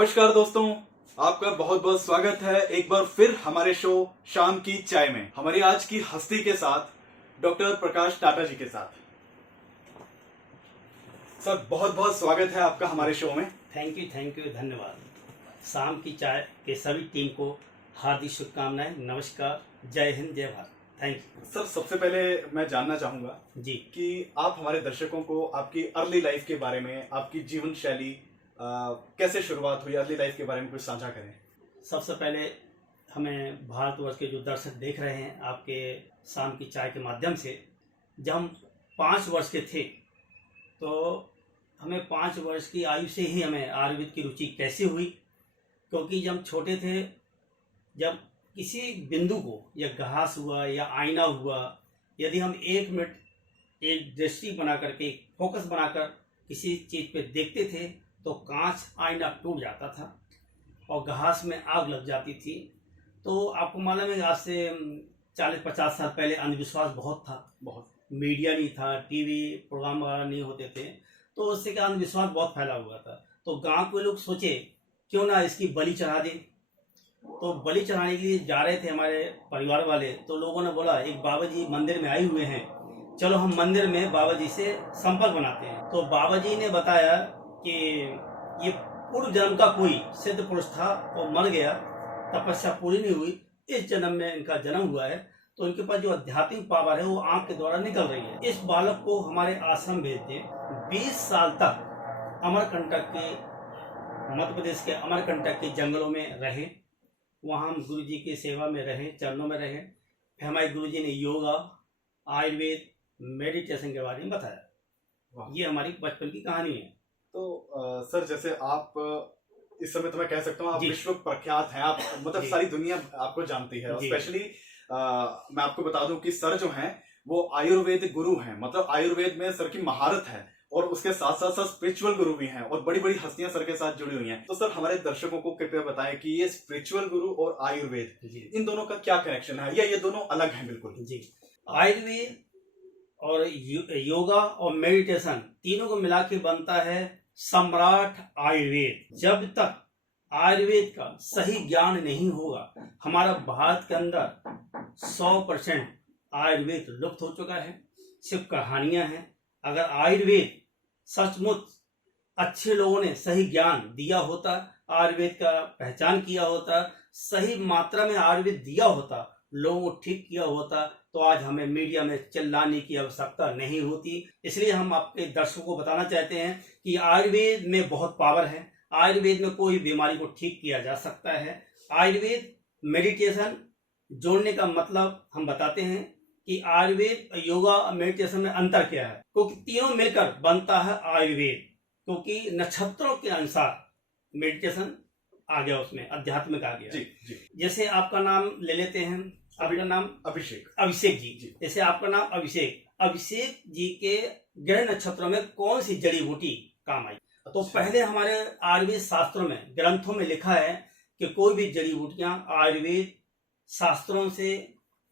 नमस्कार दोस्तों, आपका बहुत बहुत स्वागत है एक बार फिर हमारे शो शाम की चाय में। हमारी आज की हस्ती के साथ डॉक्टर प्रकाश टाटा जी के साथ। सर बहुत बहुत स्वागत है आपका हमारे शो में। थैंक यू, धन्यवाद। शाम की चाय के सभी टीम को हार्दिक शुभकामनाएं। नमस्कार, जय हिंद, जय भारत। Thank you. सर सबसे पहले मैं जानना चाहूंगा जी कि आप हमारे दर्शकों को आपकी अर्ली लाइफ के बारे में, आपकी जीवन शैली कैसे शुरुआत हुई, अर्ली लाइफ के बारे में कुछ साझा करें। सबसे पहले हमें भारतवर्ष के जो दर्शक देख रहे हैं आपके शाम की चाय के माध्यम से, जब हम 5 वर्ष के थे तो हमें 5 वर्ष की आयु से ही हमें आयुर्वेद की रुचि कैसे हुई, क्योंकि जब हम छोटे थे, जब किसी बिंदु को या घास हुआ या आईना हुआ, यदि हम 1 मिनट एक दृष्टि बना करके, फोकस बनाकर किसी चीज़ पे देखते थे तो कांच आईना टूट जाता था और घास में आग लग जाती थी। तो आपको मालूम है आज से 40-50 साल पहले अंधविश्वास बहुत था, बहुत मीडिया नहीं था, टीवी प्रोग्राम वगैरह नहीं होते थे, तो उससे क्या अंधविश्वास बहुत फैला हुआ था। तो गांव के लोग सोचे क्यों ना इसकी बलि चढ़ा दें। तो बलि चढ़ाने के लिए जा रहे थे हमारे परिवार वाले, तो लोगों ने बोला एक बाबा जी मंदिर में आए हुए हैं, चलो हम मंदिर में बाबा जी से संपर्क बनाते हैं। तो बाबा जी ने बताया कि ये पूर्व जन्म का कोई सिद्ध पुरुष था और मर गया, तपस्या पूरी नहीं हुई, इस जन्म में इनका जन्म हुआ है, तो इनके पास जो आध्यात्मिक पावर है वो आंख के द्वारा निकल रही है। इस बालक को हमारे आश्रम भेज दें। 20 साल तक अमरकंटक के, मध्य प्रदेश के अमरकंटक के जंगलों में रहे, वहाँ हम गुरु जी की सेवा में रहे, चरणों में रहे। फिर हमारे गुरु जी ने योगा, आयुर्वेद, मेडिटेशन के बारे में बताया। ये हमारी बचपन की कहानी है। तो सर जैसे आप इस समय तो मैं कह सकता हूँ आप विश्व प्रख्यात हैं, आप मतलब सारी दुनिया आपको जानती है। स्पेशली मैं आपको बता दूं कि सर जो हैं वो आयुर्वेद गुरु हैं, मतलब आयुर्वेद में सर की महारत है और उसके साथ साथ सर स्पिरिचुअल गुरु भी हैं और बड़ी बड़ी हस्तियां सर के साथ जुड़ी हुई हैं। तो सर हमारे दर्शकों को कृपया बताएं कि ये स्पिरिचुअल गुरु और आयुर्वेद, इन दोनों का क्या कनेक्शन है या ये दोनों अलग हैं? बिल्कुल जी, आयुर्वेद और योगा और मेडिटेशन तीनों को मिला के बनता है सम्राट आयुर्वेद। जब तक आयुर्वेद का सही ज्ञान नहीं होगा, हमारा भारत के अंदर 100% आयुर्वेद लुप्त हो चुका है, सिर्फ कहानियां हैं। अगर आयुर्वेद सचमुच अच्छे लोगों ने सही ज्ञान दिया होता, आयुर्वेद का पहचान किया होता, सही मात्रा में आयुर्वेद दिया होता, लोगों को ठीक किया होता, तो आज हमें मीडिया में चिल्लाने की आवश्यकता नहीं होती। इसलिए हम आपके दर्शकों को बताना चाहते हैं कि आयुर्वेद में बहुत पावर है, आयुर्वेद में कोई बीमारी को ठीक किया जा सकता है। आयुर्वेद मेडिटेशन जोड़ने का मतलब हम बताते हैं कि आयुर्वेद योगा और मेडिटेशन में अंतर क्या है, क्योंकि तीनों मिलकर बनता है आयुर्वेद। क्योंकि नक्षत्रों के अनुसार मेडिटेशन आ गया, उसमें आध्यात्मिक आ गया। जी। जैसे आपका नाम ले लेते हैं, आपका नाम अभिषेक जी। जैसे आपका नाम अभिषेक जी के ग्रह नक्षत्रों में कौन सी जड़ी बूटी काम आई? तो पहले हमारे आयुर्वेद शास्त्रों में, ग्रंथों में लिखा है कि कोई भी जड़ी बूटियां आयुर्वेद शास्त्रों से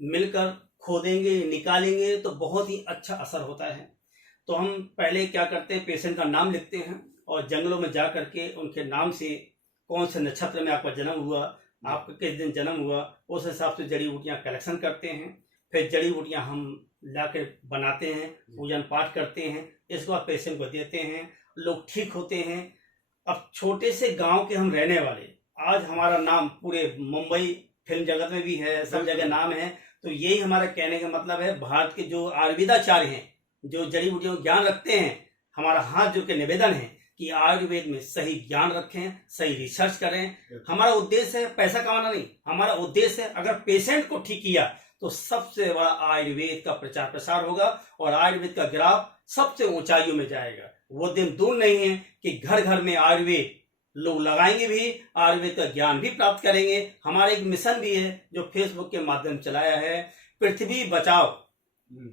मिलकर खोदेंगे, निकालेंगे तो बहुत ही अच्छा असर होता है। तो हम पहले क्या करते हैं, पेशेंट का नाम लिखते हैं और जंगलों में जा करके उनके नाम से कौन से नक्षत्र में आपका जन्म हुआ, आपका किस दिन जन्म हुआ, उस हिसाब से जड़ी बूटियां कलेक्शन करते हैं। फिर जड़ी बूटियां हम लाके बनाते हैं, पूजन पाठ करते हैं, इसको आप पेशेंट को देते हैं, लोग ठीक होते हैं। अब छोटे से गांव के हम रहने वाले, आज हमारा नाम पूरे मुंबई फिल्म जगत में भी है, सब जगह नाम है। तो यही हमारा कहने का मतलब है, भारत के जो आयुर्वेदाचार्य हैं, जो जड़ी बूटियों को ज्ञान रखते हैं, हमारा हाथ जोड़ के निवेदन है कि आयुर्वेद में सही ज्ञान रखें, सही रिसर्च करें। हमारा उद्देश्य है पैसा कमाना नहीं, हमारा उद्देश्य है अगर पेशेंट को ठीक किया तो सबसे बड़ा आयुर्वेद का प्रचार प्रसार होगा और आयुर्वेद का ग्राफ सबसे ऊंचाइयों में जाएगा। वो दिन दूर नहीं है कि घर घर में आयुर्वेद लोग लगाएंगे भी, आयुर्वेद का ज्ञान भी प्राप्त करेंगे। हमारा एक मिशन भी है जो फेसबुक के माध्यम चलाया है, पृथ्वी बचाओ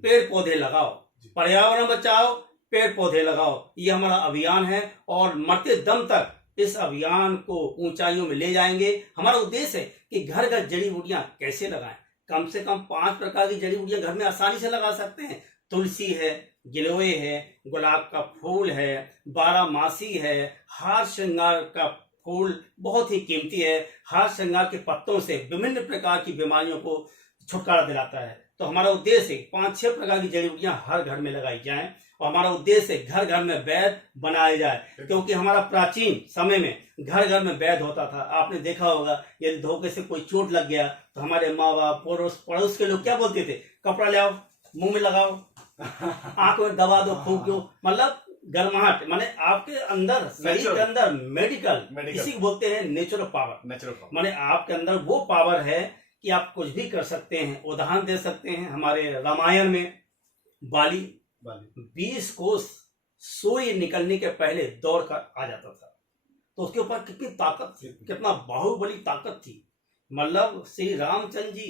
पेड़ पौधे लगाओ, पर्यावरण बचाओ पेड़ पौधे लगाओ। ये हमारा अभियान है और मरते दम तक इस अभियान को ऊंचाइयों में ले जाएंगे। हमारा उद्देश्य है कि घर घर जड़ी बूटियां कैसे लगाएं। कम से कम 5 प्रकार की जड़ी बूटियां घर में आसानी से लगा सकते हैं। तुलसी है, गिलोय है, गुलाब का फूल है, 12 मासी है, हार श्रृंगार का फूल बहुत ही कीमती है। हार श्रृंगार के पत्तों से विभिन्न प्रकार की बीमारियों को छुटकारा दिलाता है। तो हमारा उद्देश्य है 5-6 प्रकार की जड़ी बूटियां हर घर में लगाई जाएं और हमारा उद्देश्य है घर घर में वैद बनाया जाए, क्योंकि हमारा प्राचीन समय में घर घर में वैद होता था। आपने देखा होगा, यदि धोखे से कोई चोट लग गया तो हमारे माँ बाप, पड़ोस के लोग क्या बोलते थे, कपड़ा ले आओ, मुंह में लगाओ, आंख में दबा दो, फूंक दो, मतलब गर्माहट, माने आपके अंदर, शरीर के अंदर मेडिकल इसी को बोलते हैं नेचुरल पावर। माने आपके अंदर वो पावर है कि आप कुछ भी कर सकते हैं। उदाहरण दे सकते हैं, हमारे रामायण में बाली 20 कोस सूर्य निकलने के पहले दौड़ कर आ जाता था, तो उसके ऊपर कितनी ताकत थी, कितना बाहुबली ताकत थी। मतलब श्री रामचंद्र जी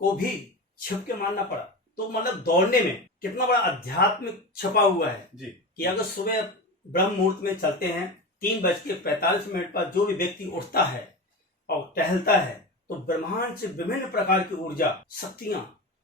को भी छिप के मारना पड़ा। तो मतलब दौड़ने में कितना बड़ा अध्यात्म छिपा हुआ है जी। कि अगर सुबह ब्रह्म मुहूर्त में चलते हैं 3:45 पर जो भी व्यक्ति उठता है और टहलता है तो ब्रह्मांड से विभिन्न प्रकार की ऊर्जा, शक्तियां,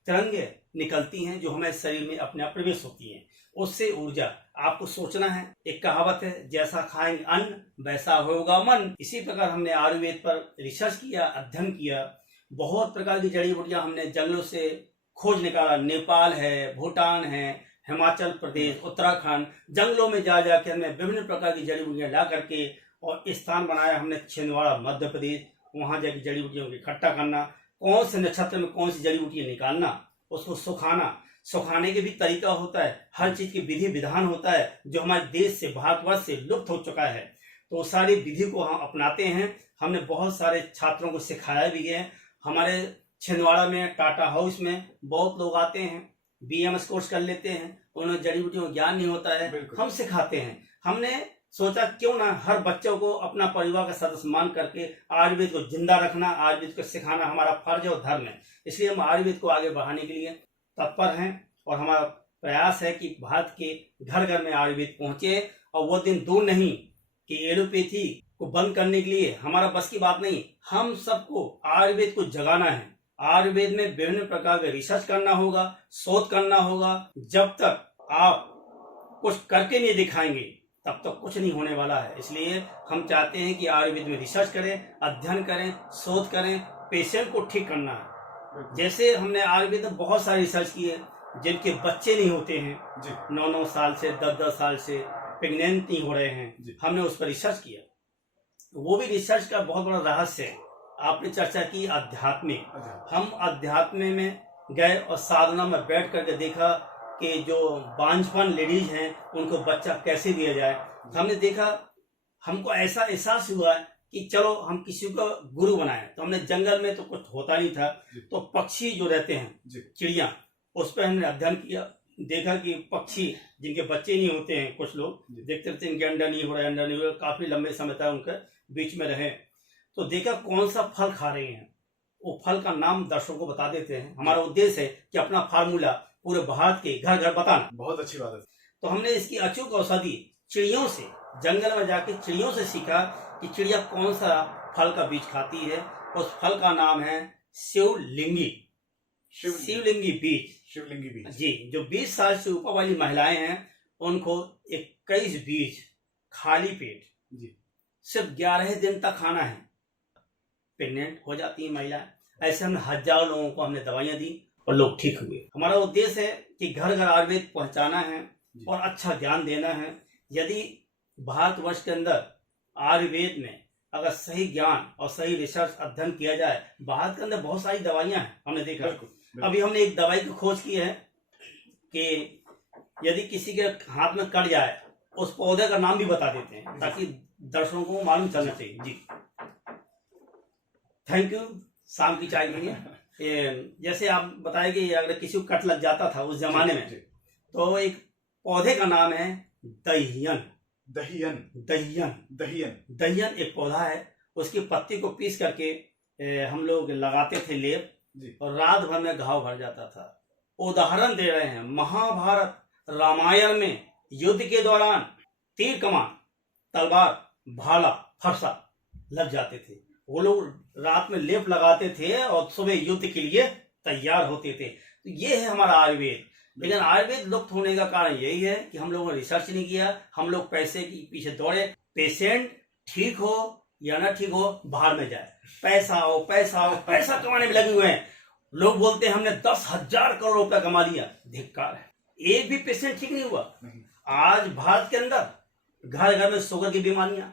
तरंगे निकलती हैं जो हमारे शरीर में अपने आप प्रवेश होती हैं। उससे ऊर्जा, आपको सोचना है, एक कहावत है, जैसा खाएंगे अन्न वैसा होगा मन। इसी प्रकार हमने आयुर्वेद पर रिसर्च किया, अध्ययन किया। बहुत प्रकार की जड़ी बूटियां हमने जंगलों से खोज निकाला। नेपाल है, भूटान है, हिमाचल प्रदेश, उत्तराखंड, जंगलों में जा जाके हमने विभिन्न प्रकार की जड़ी बूटियां ला करके और स्थान बनाया हमने छिंदवाड़ा मध्य प्रदेश। वहां जाके जड़ी बूटियों को इकट्ठा करना, कौन से नक्षत्र में कौन सी जड़ी बूटियां निकालना, उसको सुखाना, सुखाने के भी तरीका होता है, हर चीज की विधि विधान होता है जो हमारे देश से, भारतवर्ष से लुप्त हो चुका है। तो सारी विधि को हम अपनाते हैं। हमने बहुत सारे छात्रों को सिखाया भी है। हमारे छिंदवाड़ा में टाटा हाउस में बहुत लोग आते हैं, BMS कोर्स कर लेते हैं, उन्हें जड़ी बूटियों का ज्ञान नहीं होता है, हम सिखाते हैं। हमने सोचा क्यों ना हर बच्चों को अपना परिवार का सदस्य मान करके आयुर्वेद को जिंदा रखना, आयुर्वेद को सिखाना हमारा फर्ज और धर्म है। इसलिए हम आयुर्वेद को आगे बढ़ाने के लिए तत्पर हैं और हमारा प्रयास है कि भारत के घर घर में आयुर्वेद पहुंचे। और वो दिन दूर नहीं कि एलोपैथी को बंद करने के लिए हमारा बस की बात नहीं, हम सबको आयुर्वेद को जगाना है। आयुर्वेद में विभिन्न प्रकार का रिसर्च करना होगा, शोध करना होगा। जब तक आप कुछ करके नहीं दिखाएंगे तब तक कुछ नहीं होने वाला है। इसलिए हम चाहते हैं कि आयुर्वेद में रिसर्च करें, अध्ययन करें, शोध करें, पेशेंट को ठीक करना है। जैसे हमने आयुर्वेद में बहुत सारी रिसर्च की है, जिनके बच्चे नहीं होते हैं 9-9 साल से, 10-10 साल से प्रेग्नेंट नहीं हो रहे हैं, हमने उस पर रिसर्च किया। वो भी रिसर्च का बहुत बड़ा रहस्य है। आपने चर्चा की अध्यात्मिक, हम अध्यात्म में गए और साधना में बैठ करके देखा कि जो बांझपन लेडीज हैं उनको बच्चा कैसे दिया जाए। हमने देखा, हमको ऐसा एहसास हुआ कि चलो हम किसी को गुरु बनाएं। तो हमने जंगल में तो कुछ होता नहीं था, तो पक्षी जो रहते हैं, चिड़िया, उस पर हमने अध्ययन किया। देखा कि पक्षी जिनके बच्चे नहीं होते हैं, कुछ लोग देखते रहते हैं इनके अंडा नहीं हो रहा, काफी लंबे समय तक उनके बीच में रहे, तो देखा कौन सा फल खा रहे हैं, वो फल का नाम दर्शकों को बता देते हैं। हमारा उद्देश्य है कि अपना फार्मूला पूरे भारत के घर घर बताना। बहुत अच्छी बात है। तो हमने इसकी अचूक औषधि चिड़ियों से, जंगल में जाके चिड़ियों से सीखा कि चिड़िया कौन सा फल का बीज खाती है। उस फल का नाम है शिवलिंगी बीज जी। जो 20 साल से ऊपर वाली महिलाएं हैं उनको 21 बीज खाली पेट जी सिर्फ 11 दिन तक खाना है, प्रेग्नेंट हो जाती है महिला। ऐसे हमने हजारों लोगों को हमने दवाइयां दी और लोग ठीक हुए। हमारा उद्देश्य है कि घर घर आयुर्वेद पहुंचाना है और अच्छा ज्ञान देना है। यदि भारतवर्ष के अंदर आयुर्वेद में अगर सही ज्ञान और सही रिसर्च अध्ययन किया जाए, भारत के अंदर बहुत सारी दवाइयां हैं, हमने देखा। अभी हमने एक दवाई की खोज की है कि यदि किसी के हाथ में कट जाए उस पौधे का नाम भी बता देते हैं ताकि दर्शकों को मालूम चलना चाहिए जी। Thank you. शाम की चाय के लिए जैसे आप बताए कि अगर किसी को कट लग जाता था उस जमाने में, तो एक पौधे का नाम है दहियन एक पौधा है। उसकी पत्ती को पीस करके हम लोग लगाते थे लेप, और रात भर में घाव भर जाता था। उदाहरण दे रहे हैं, महाभारत रामायण में युद्ध के दौरान तीर कमान, तलवार, भाला, फरसा लग जाते थे, वो लोग रात में लेप लगाते थे और सुबह युद्ध के लिए तैयार होते थे। तो ये है हमारा आयुर्वेद। लेकिन आयुर्वेद लुप्त होने का कारण यही है कि हम लोगों ने रिसर्च नहीं किया, हम लोग पैसे के पीछे दौड़े। पेशेंट ठीक हो या ना ठीक हो, बाहर में जाए, पैसा हो पैसा हो, पैसा कमाने में लगे हुए हैं। लोग बोलते हैं हमने 10,000 करोड़ रुपया कमा लिया, धिक्कार है। एक भी पेशेंट ठीक नहीं हुआ। आज भारत के अंदर घर घर में शुगर की बीमारियां,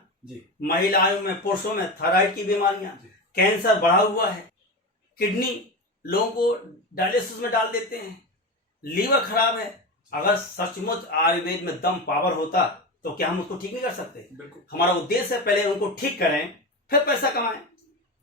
महिलाओं में पुरुषों में थायराइड की बीमारियां, कैंसर बढ़ा हुआ है, किडनी लोगों को डायलिसिस में डाल देते हैं, लीवर खराब है। अगर सचमुच आयुर्वेद में दम पावर होता तो क्या हम उसको ठीक नहीं कर सकते? हमारा उद्देश्य है पहले उनको ठीक करें, फिर पैसा कमाएं।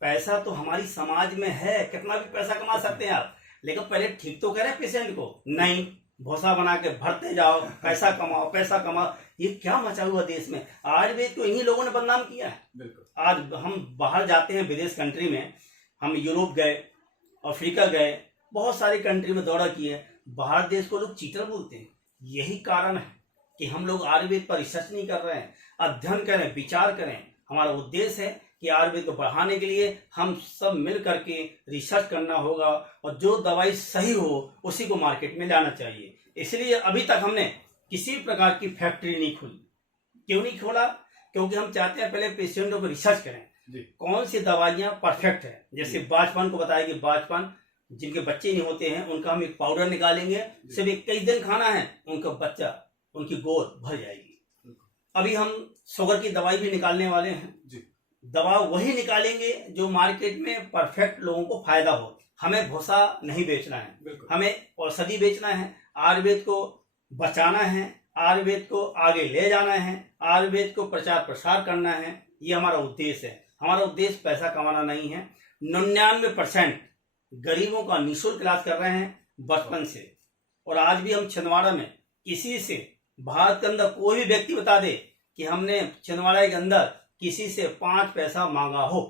पैसा तो हमारी समाज में है, कितना भी पैसा कमा सकते हैं आप, लेकिन पहले ठीक तो करें पेशेंट को। नहीं, भोसा बना के भरते जाओ, पैसा कमाओ पैसा कमाओ। ये क्या मचा हुआ देश में? आयुर्वेद को इन्हीं लोगों ने बदनाम किया है। आज हम बाहर जाते हैं विदेश कंट्री में, हम यूरोप गए, अफ्रीका गए, बहुत सारी कंट्री में दौरा किए, बाहर देश को लोग चीटर बोलते हैं। यही कारण है कि हम लोग आयुर्वेद पर रिसर्च नहीं कर रहे हैं, अध्ययन करें, विचार करें। हमारा उद्देश्य है कि आयुर्वेद को बढ़ाने के लिए हम सब मिल करके रिसर्च करना होगा और जो दवाई सही हो उसी को मार्केट में लाना चाहिए। इसलिए अभी तक हमने किसी प्रकार की फैक्ट्री नहीं खोली। क्यों नहीं खोला? क्योंकि हम चाहते हैं पहले पेशेंटों को रिसर्च करें, कौन सी दवाइयां परफेक्ट है। जैसे बाजपन को बताया कि बाजपन जिनके बच्चे नहीं होते हैं उनका हम एक पाउडर निकालेंगे, सिर्फ 21 दिन खाना है, उनका बच्चा, उनकी गोद भर जाएगी। अभी हम शुगर की दवाई भी निकालने वाले हैं। दवा वही निकालेंगे जो मार्केट में परफेक्ट लोगों को फायदा हो। हमें भूसा नहीं बेचना है, हमें औषधि बेचना है, आयुर्वेद को बचाना है, आयुर्वेद को आगे ले जाना है, आयुर्वेद को प्रचार प्रसार करना है। ये हमारा उद्देश्य है। हमारा उद्देश्य पैसा कमाना नहीं है। 99% गरीबों का निःशुल्क इलाज कर रहे हैं बचपन से। और आज भी हम छिंदवाड़ा में किसी से, भारत के अंदर कोई भी व्यक्ति बता दे कि हमने छिंदवाड़ा के अंदर किसी से 5 पैसा मांगा हो,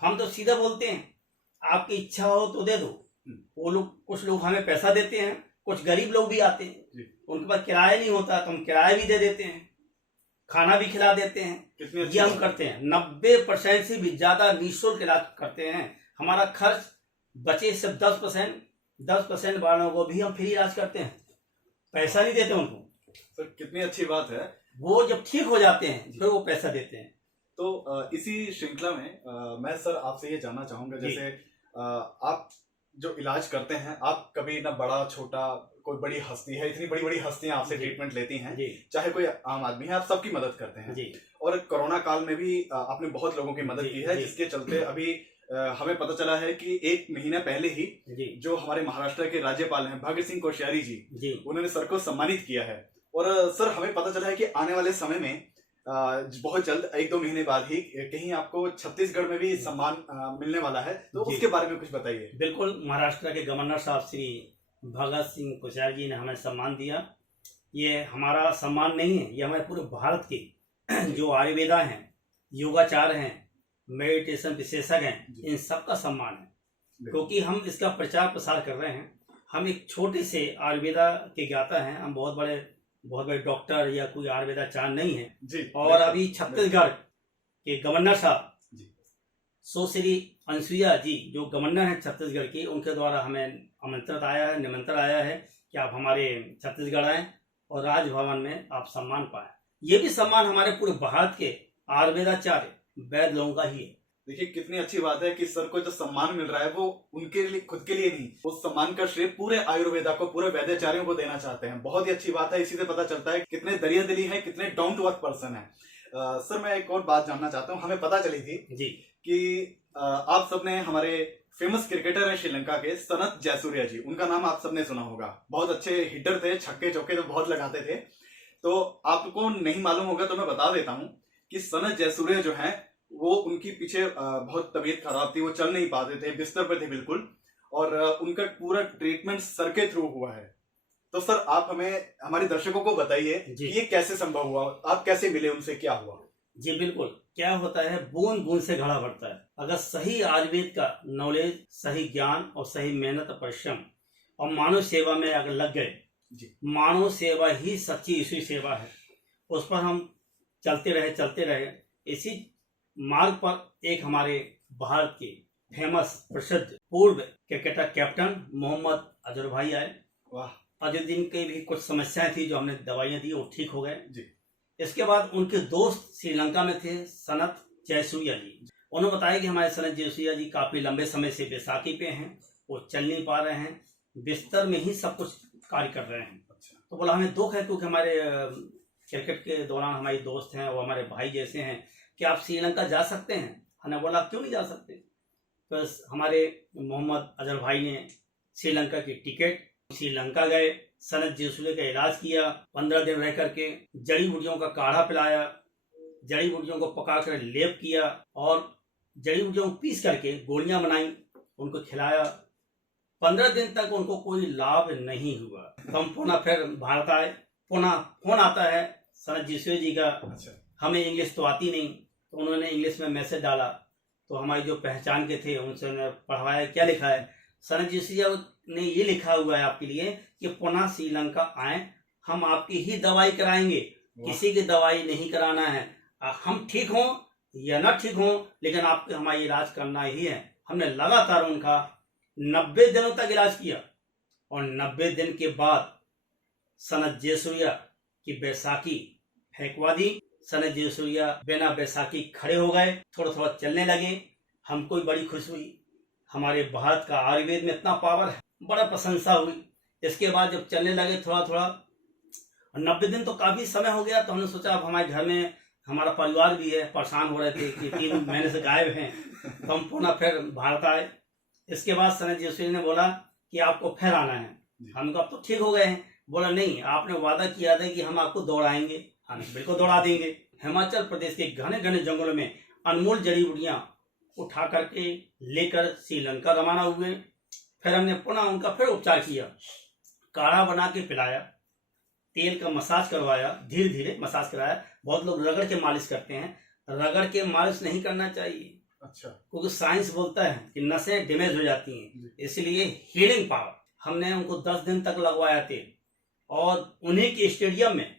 हम तो सीधा बोलते हैं आपकी इच्छा हो तो दे दो। वो लोग, कुछ लोग हमें पैसा देते हैं, कुछ गरीब लोग भी आते हैं, उनके पास किराया नहीं होता तो हम किराया भी दे देते हैं, खाना भी खिला देते हैं। ये हम करते हैं। 90% से भी ज्यादा निःशुल्क इलाज करते हैं। हमारा खर्च बचे सिर्फ 10% वालों को भी हम फ्री इलाज करते हैं, पैसा नहीं देते उनको। सर कितनी अच्छी बात है। वो जब ठीक हो जाते हैं फिर वो पैसा देते हैं। तो इसी श्रृंखला में मैं सर आपसे ये जानना चाहूंगा, जैसे आप जो इलाज करते हैं, आप कभी ना बड़ा छोटा कोई बड़ी हस्ती है, इतनी बड़ी बड़ी हस्तियां आपसे ट्रीटमेंट लेती हैं, चाहे कोई आम आदमी है, आप सबकी मदद करते हैं। और कोरोना काल में भी आपने बहुत लोगों की मदद की है, जिसके चलते अभी हमें पता चला है कि 1 महीना पहले ही जो हमारे महाराष्ट्र के राज्यपाल हैं भगत सिंह कोश्यारी जी, उन्होंने सर को सम्मानित किया है। और सर हमें पता चला है कि आने वाले समय में बहुत जल्द 1-2 महीने बाद ही कहीं आपको छत्तीसगढ़ में भी सम्मान मिलने वाला है, तो उसके बारे में कुछ बताइए। बिल्कुल, महाराष्ट्र के गवर्नर साहब श्री भगत सिंह कोश्यारी जी ने हमें सम्मान दिया। ये हमारा सम्मान नहीं है, ये हमारे पूरे भारत के जो आयुर्वेदा हैं, योगाचार्य हैं, मेडिटेशन विशेषज्ञ हैं, इन सबका सम्मान है। क्योंकि हम इसका प्रचार प्रसार कर रहे हैं। हम एक छोटे से आयुर्वेदा के ज्ञाता हैं, हम बहुत बड़े डॉक्टर या कोई आयुर्वेदाचार्य नहीं है। और अभी छत्तीसगढ़ के गवर्नर साहब सुश्री अनुसुईया जी, जो गवर्नर हैं छत्तीसगढ़ की, उनके द्वारा हमें निमंत्रण आया है कि आप हमारे छत्तीसगढ़ आए और राजभवन में आप सम्मान पाए। ये भी सम्मान हमारे पूरे भारत के आयुर्वेदाचार्य वैद्य लोगों का ही है। देखिए कितनी अच्छी बात है कि सर को जो सम्मान मिल रहा है वो उनके लिए, खुद के लिए नहीं, उस सम्मान का श्रेय पूरे आयुर्वेदा को, पूरे वैद्याचार्यों को देना चाहते हैं। बहुत ही अच्छी बात है। इसी से पता चलता है कितने दरिया दिली है, कितने डाउन टू अर्थ पर्सन है। सर मैं एक और बात जानना चाहता हूँ। हमें पता चली थी कि आप सबने हमारे फेमस क्रिकेटर हैं श्रीलंका के सनत जयसूर्या जी, उनका नाम आप सबने सुना होगा। बहुत अच्छे हिटर थे, छक्के चौके तो बहुत लगाते थे। तो आपको नहीं मालूम होगा तो मैं बता देता हूँ कि सनत जयसूर्या जो है वो, उनकी पीछे बहुत तबीयत खराब थी, वो चल नहीं पाते थे, बिस्तर पे थे बिल्कुल, और उनका पूरा ट्रीटमेंट सर के थ्रू हुआ है। तो सर आप हमें, हमारे दर्शकों को बताइए कि ये कैसे संभव हुआ, आप कैसे मिले उनसे, क्या हुआ? जी बिल्कुल, क्या होता है, बूंद बूंद से घड़ा भरता है। अगर सही आयुर्वेद का नॉलेज, सही ज्ञान और सही मेहनत और परिश्रम और मानव सेवा में अगर लग गए, मानव सेवा ही सच्ची ईश्वरी सेवा है, उस पर हम चलते रहे। इसी मार्ग पर एक हमारे भारत के फेमस प्रसिद्ध पूर्व क्रिकेटर कैप्टन मोहम्मद अजहर भाई आए। वाह। अजहरुद्दीन की भी कुछ समस्याएं थी, जो हमने दवाइयां दी वो ठीक हो गए। इसके बाद उनके दोस्त श्रीलंका में थे, सनत जयसूर्या जी। उन्होंने बताया कि हमारे सनत जयसूर्या जी काफी लंबे समय से बैसाखी पे हैं, वो चल नहीं पा रहे हैं, बिस्तर में ही सब कुछ कार्य कर रहे हैं। तो बोला हमें दुख है क्योंकि हमारे क्रिकेट के दौरान हमारे दोस्त हैं, वो हमारे भाई जैसे हैं, कि आप श्रीलंका जा सकते हैं। हमने बोला क्यों नहीं जा सकते। तो हमारे मोहम्मद अजहर भाई ने श्रीलंका की टिकट, श्रीलंका गए, सनत जयसूर्या का इलाज किया, 15 दिन रह करके जड़ी बूटियों का काढ़ा पिलाया, जड़ी बूटियों को पकाकर लेप किया और जड़ी बूटियों को पीस करके गोलियां बनाई, उनको खिलाया। 15 दिन तक उनको कोई लाभ नहीं हुआ। तो हम पुनः फिर भारत आए, पुनः फोन आता है सनत जयसूर्या जी का। हमें इंग्लिश तो आती नहीं, तो उन्होंने इंग्लिश में मैसेज डाला, तो हमारी जो पहचान के थे उनसे पढ़वाया, क्या लिखा है। सनत जयसूर्या ने ये लिखा हुआ है आपके लिए कि पुनः श्रीलंका आए, हम आपकी ही दवाई कराएंगे, किसी की दवाई नहीं कराना है। हम ठीक हों या ना ठीक हों, लेकिन आपको हमारा इलाज करना ही है। हमने लगातार उनका 90 दिनों तक इलाज किया और 90 दिन के बाद सनत जयसूर्या की बैसाखी फेंकवा दी। सनत जयसूर्या बिना बैसाखी खड़े हो गए, थोड़ा थोड़ा चलने लगे। हमको भी बड़ी खुशी हुई, हमारे भारत का आयुर्वेद में इतना पावर है, बड़ा प्रशंसा हुई। इसके बाद जब चलने लगे थोड़ा थोड़ा, 90 दिन तो काफी समय हो गया, तो हमने सोचा अब हमारे घर में हमारा परिवार भी है, परेशान हो रहे थे कि 3 महीने से गायब हैं, तो हम पुनः फिर भारत आए। इसके बाद सनत जयसूर्या ने बोला कि आपको फिर आना है। हमको अब तो ठीक हो गए हैं। बोला नहीं, आपने वादा किया था कि हम आपको दौड़ाएंगे, हम बिल्कुल दौड़ा देंगे। हिमाचल प्रदेश के घने घने जंगलों में अनमोल जड़ी बूटियां उठा करके लेकर श्रीलंका रवाना हुए। फिर हमने पुनः उनका फिर उपचार किया, काढ़ा बना के पिलाया, तेल का मसाज करवाया, धीरे धीरे मसाज कराया। बहुत लोग रगड़ के मालिश करते हैं, रगड़ के मालिश नहीं करना चाहिए। अच्छा, क्योंकि साइंस बोलता है कि नसें डैमेज हो जाती हैं, इसलिए हीलिंग पावर। हमने उनको 10 दिन तक लगवाया तेल, और उन्हीं के स्टेडियम में,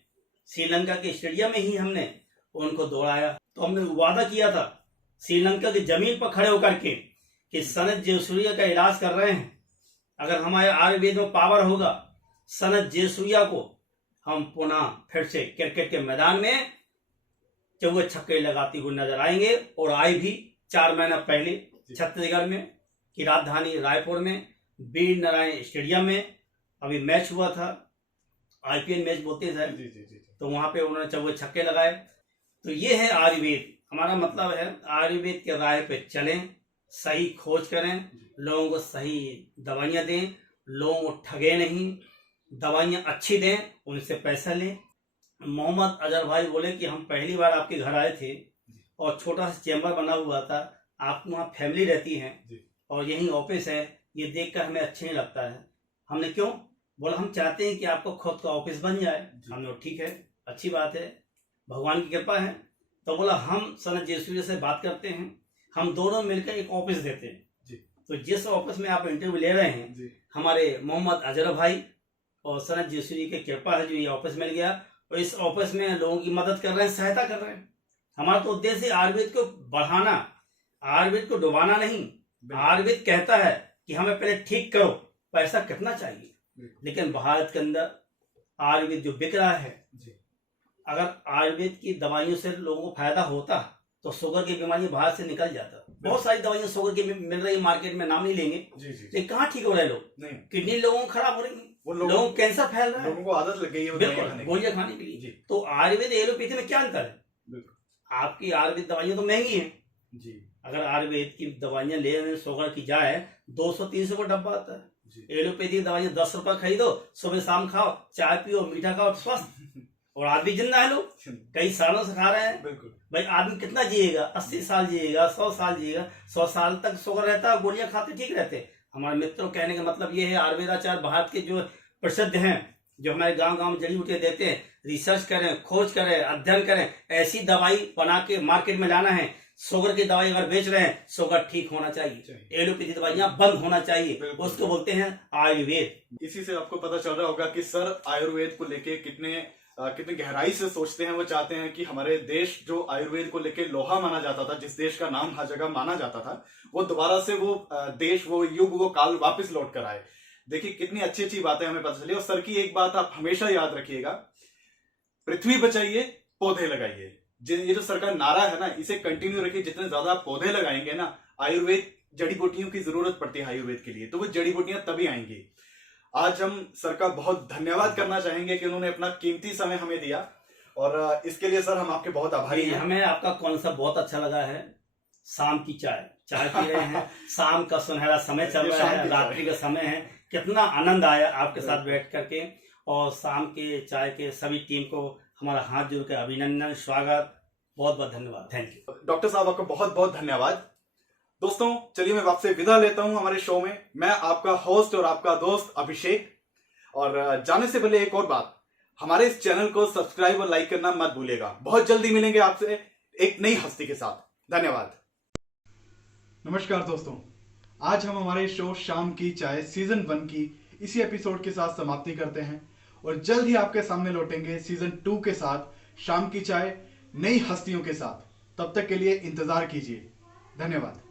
श्रीलंका के स्टेडियम में ही हमने उनको दौड़ाया। तो हमने वादा किया था श्रीलंका की जमीन पर खड़े होकर के कि सनत जयसूर्या का इलाज कर रहे हैं, अगर हमारे आयुर्वेद में पावर होगा, सनत जयसूर्या को हम पुनः फिर से क्रिकेट के मैदान में चौके छक्के लगाती हुई नजर आएंगे। और आए भी 4 महीना पहले छत्तीसगढ़ में की राजधानी रायपुर में वीर नारायण स्टेडियम में अभी मैच हुआ था, IPL मैच बोलते हैं सर, तो वहां पे उन्होंने चौके छक्के लगाए। तो ये है आयुर्वेद। हमारा मतलब है आयुर्वेद के राह पे चलें, सही खोज करें, लोगों को सही दवाइयां दें, लोगों को ठगे नहीं, दवाइयां अच्छी दें, उनसे पैसा लें। मोहम्मद अजहर भाई बोले कि हम पहली बार आपके घर आए थे और छोटा सा चैम्बर बना हुआ था, आपकी वहाँ फैमिली रहती है और यही ऑफिस है, ये देखकर हमें अच्छा नहीं लगता है। हमने क्यों? बोला हम चाहते हैं कि आपको खुद का ऑफिस बन जाए। हमने ठीक है, अच्छी बात है, भगवान की कृपा है। तो बोला हम सनत जयसूर्या से बात करते हैं, हम दोनों मिलकर एक ऑफिस देते हैं। तो जिस ऑफिस में आप इंटरव्यू ले रहे हैं, हमारे मोहम्मद अजहर भाई और सनत जयसूर्या की कृपा है जो ये ऑफिस मिल गया, और इस ऑफिस में लोगों की मदद कर रहे हैं, सहायता कर रहे हैं। हमारा तो उद्देश्य आयुर्वेद को बढ़ाना, आयुर्वेद को डुबाना नहीं। आयुर्वेद कहता है कि हमें पहले ठीक करो, पैसा कितना चाहिए, लेकिन भारत के अंदर आयुर्वेद जो बिक रहा है, अगर आयुर्वेद की दवाइयों से लोगों को फायदा होता तो शुगर की बीमारी भारत से निकल जाता। बहुत सारी दवाइयां शुगर की मिल रही मार्केट में, नाम नहीं लेंगे, लेकिन कहाँ ठीक हो रहे लोग, किडनी लोगों खराब हो रही है, लोगों को कैंसर फैल रहा है, लोगों को आदत लग गई है बिल्कुल गोलियां खाने के लिए। तो आयुर्वेद एलोपैथी में क्या अंतर है? आपकी आयुर्वेद दवाइयां तो महंगी हैं जी। अगर आयुर्वेद की दवाइयां ले रहे शुगर की जाए 200-300 का डब्बा आता है। एलोपैथी दवाइयां 10 रुपए खरीदो, सुबह शाम खाओ, चाय पियो, मीठा खाओ, स्वस्थ। और आदमी जिंदा है, लोग कई सालों से खा रहे हैं। भाई आदमी कितना जिएगा? 80 साल जिएगा, 100 साल जिएगा, 100 साल तक शुगर रहता है, गोलियां खाते ठीक रहते। हमारे मित्रों कहने का मतलब ये है, आयुर्वेदाचार्य भारत के जो प्रसिद्ध हैं, जो हमारे गांव गांव में जड़ी बूटियां देते हैं, रिसर्च करें, खोज करें, अध्ययन करें, ऐसी दवाई बना के मार्केट में लाना है। शुगर की दवाई अगर बेच रहे हैं, शुगर ठीक होना चाहिए, एलोपैथी दवाइयां बंद होना चाहिए, उसको बोलते हैं आयुर्वेद। इसी से आपको पता चल रहा होगा कि सर आयुर्वेद को लेके कितने गहराई से सोचते हैं। वो चाहते हैं कि हमारे देश जो आयुर्वेद को लेके लोहा माना जाता था, जिस देश का नाम हर जगह माना जाता था, वो दोबारा से वो देश, वो युग, वो काल वापस लौट कर आए। देखिए कितनी अच्छी अच्छी बातें हमें पता चली। और सर की एक बात आप हमेशा याद रखिएगा, पृथ्वी बचाइए, पौधे लगाइए। ये जो सर का नारा है ना, इसे कंटिन्यू रखिए। जितने ज्यादा आप पौधे लगाएंगे ना, आयुर्वेद जड़ी बूटियों की जरूरत पड़ती है आयुर्वेद के लिए, तो वो जड़ी बूटियां तभी आएंगी। आज हम सर का बहुत धन्यवाद करना चाहेंगे कि उन्होंने अपना कीमती समय हमें दिया, और इसके लिए सर हम आपके बहुत आभारी हैं। हमें आपका कॉन्सेप्ट बहुत अच्छा लगा है। शाम की चाय पी रहे हैं, शाम का सुनहरा समय चल रहा है, रात्रि का समय है। कितना आनंद आया आपके साथ बैठ करके। और शाम के चाय के सभी टीम को हमारा हाथ जोड़ के अभिनंदन, स्वागत, बहुत बहुत धन्यवाद। थैंक यू डॉक्टर साहब, आपका बहुत बहुत धन्यवाद। दोस्तों चलिए मैं आपसे विदा लेता हूं हमारे शो में। मैं आपका होस्ट और आपका दोस्त अभिषेक। और जाने से पहले एक और बात, हमारे इस चैनल को सब्सक्राइब और लाइक करना मत भूलिएगा। बहुत जल्दी मिलेंगे आपसे एक नई हस्ती के साथ। धन्यवाद। नमस्कार दोस्तों, आज हम हमारे शो शाम की चाय सीजन 1 की इसी एपिसोड के साथ समाप्ति करते हैं, और जल्द ही आपके सामने लौटेंगे सीजन 2 के साथ शाम की चाय नई हस्तियों के साथ। तब तक के लिए इंतजार कीजिए। धन्यवाद।